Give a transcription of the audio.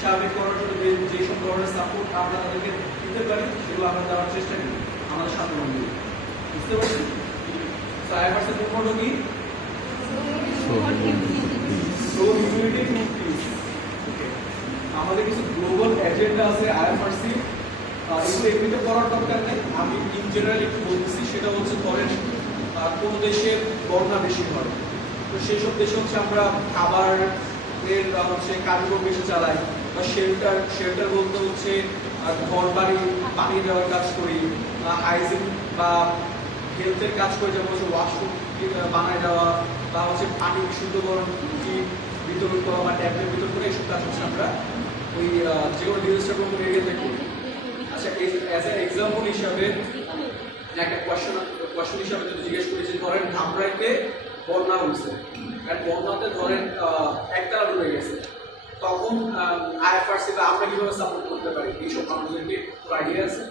স্বাভাবিক করার যে সব ধরনের সাপোর্ট আমরা তাদেরকে দিতে পারি, সেগুলো আমরা দেওয়ার চেষ্টা করি, আমাদের সাথে মন্দির বুঝতে পারছি তো আইএফআরসি কি? আমাদের কিছু গ্লোবাল এজেন্ডা আছে আইএফআরসি এগুলো এমনিতে করার দরকার নেই। আমি ইন জেনারেল একটু বলতেছি, সেটা হচ্ছে ধরেন কোন দেশের বন্যা বেশি হয়। তো সেই সব দেশে হচ্ছে আমরা খাবার এর হচ্ছে কার্যক্রম বেশি চালাই বা শেল্টার শেল্টার বলতে হচ্ছে ঘর বাড়ি পানি দেওয়ার কাজ করি হাইজিন বা হেলথের কাজ করে, যেমন হচ্ছে ওয়াশরুম বানায় দেওয়া, বা হচ্ছে পানি বিশুদ্ধকরণ বিতরণ করা বা ট্যাবলেট বিতরণ করে এইসব কাজ হচ্ছে আমরা ওই যে কোনো ডিজাস্টার প্রবলেম এরিয়াতে করি। আচ্ছা অ্যাজ এ এক্সাম্পল হিসাবে, একটা কোয়েশ্চন কোয়েশ্চন হিসাবে যদি জিজ্ঞেস করি যে ধরেন ধামরাইতে বন্যা হয়েছে আর বন্যাতে ধরেন একতলা ডুবে গেছে। তখন আইএফআরসি বা আমরা কীভাবে সাপোর্ট করতে পারি? এইসব মানুষদেরকে আইডিয়া আছে?